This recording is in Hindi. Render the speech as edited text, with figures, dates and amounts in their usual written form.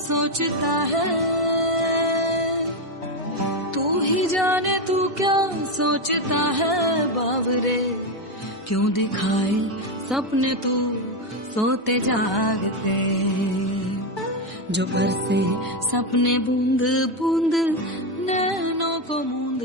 सोचता है, तू ही जाने तू क्या सोचता है बावरे, क्यों दिखाए सपने तू सोते जागते, जो बरसे सपने बूंद बूंद नैनों को मूंद